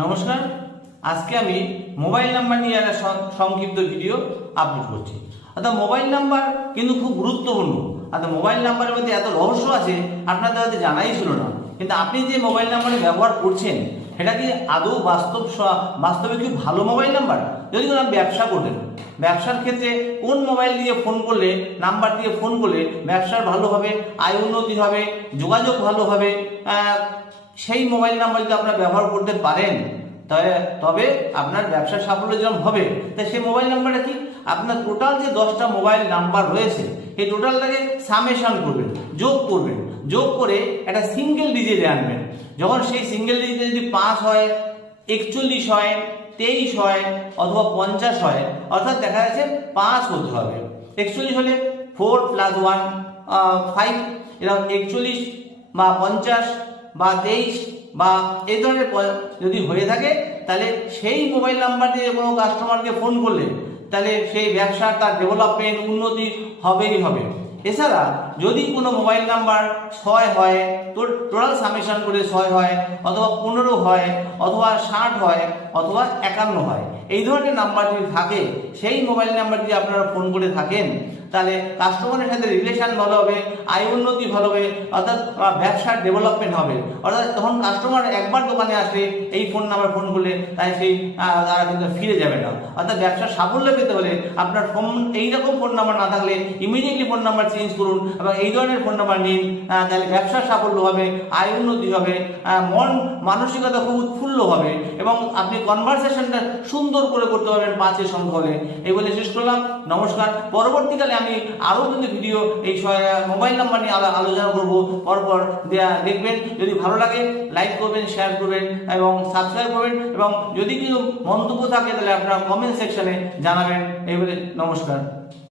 নমস্কার। আজকে আমি মোবাইল নাম্বার নিয়ে একটা সংক্ষিপ্ত ভিডিও আপলোড করছি। অর্থাৎ মোবাইল নাম্বার কিন্তু খুব গুরুত্বপূর্ণ। অর্থাৎ মোবাইল নাম্বারের মধ্যে এত রহস্য আছে আপনাদের হয়তো জানাই ছিল না। কিন্তু আপনি যে মোবাইল নাম্বারে ব্যবহার করছেন সেটা কি আদৌ বাস্তবে কি ভালো মোবাইল নাম্বার? যদি কোনো ব্যবসা করবেন, ব্যবসার ক্ষেত্রে কোন মোবাইল দিয়ে ফোন করলে, নাম্বার দিয়ে ফোন করলে ব্যবসার ভালো হবে, আয় উন্নতি হবে, যোগাযোগ ভালো হবে, সেই মোবাইল নাম্বার যদি আপনারা ব্যবহার করতে পারেন তবে আপনার ব্যবসার সাফল্য যেমন হবে। তাই সেই মোবাইল নাম্বারটা কি, আপনার টোটাল যে 10টা মোবাইল নাম্বার রয়েছে এই টোটালটাকে সামেশন করবেন, যোগ করে একটা সিঙ্গেল ডিজিটে আনবেন। যখন সেই সিঙ্গেল ডিজিটে যদি 5 হয়, 41 হয়, 23 হয় অথবা 50 হয়, অর্থাৎ দেখা যাচ্ছে 5 হতে হবে। 41 হলে 4 + 1 5, এরকম 41 বা 50 বা 23 বা এই ধরনের যদি হয়ে থাকে তাহলে সেই মোবাইল নাম্বার দিয়ে কোনো কাস্টমারকে ফোন করলে তাহলে সেই ব্যবসার তার ডেভেলপমেন্ট উন্নতি হবেই হবে। এছাড়া যদি কোনো মোবাইল নাম্বার 6 হয়, টোটাল সামেশন করে 6 হয় অথবা 15 হয় অথবা 60 হয় অথবা 51 হয়, এই ধরনের নাম্বার যদি থাকে সেই মোবাইল নাম্বার দিয়ে আপনারা ফোন করে থাকেন তাহলে কাস্টমারের সাথে রিলেশন ভালো হবে, আয় উন্নতি ভালো হবে, অর্থাৎ ব্যবসার ডেভেলপমেন্ট হবে। অর্থাৎ তখন কাস্টমার একবার দোকানে আসলে এই ফোন নাম্বার ফোন করলে তাই সেই তারা কিন্তু ফিরে যাবে না। অর্থাৎ ব্যবসার সাফল্য পেতে হলে আপনার ফোন এইরকম ফোন নাম্বার না থাকলে ইমিডিয়েটলি ফোন নাম্বার চেঞ্জ করুন এবং এই ধরনের ফোন নাম্বার নিন। তাহলে ব্যবসার সাফল্য হবে, আয় উন্নতি হবে, মানসিকতা খুব উৎফুল্ল হবে এবং আপনি কনভারসেশনটা সুন্দর করে করতে পারবেন 5-এর সংখ্যা হলে। এই বলে শেষ করলাম। নমস্কার। পরবর্তীকালে আমি আরও কিন্তু ভিডিও এই মোবাইল নাম্বার নিয়ে আলোচনা করব, পরপর দেখবেন। যদি ভালো লাগে লাইক করবেন, শেয়ার করবেন এবং সাবস্ক্রাইব করবেন এবং যদি কিছু মন্তব্য থাকে তাহলে আপনারা কমেন্ট সেকশনে জানাবেন। এই বলে নমস্কার।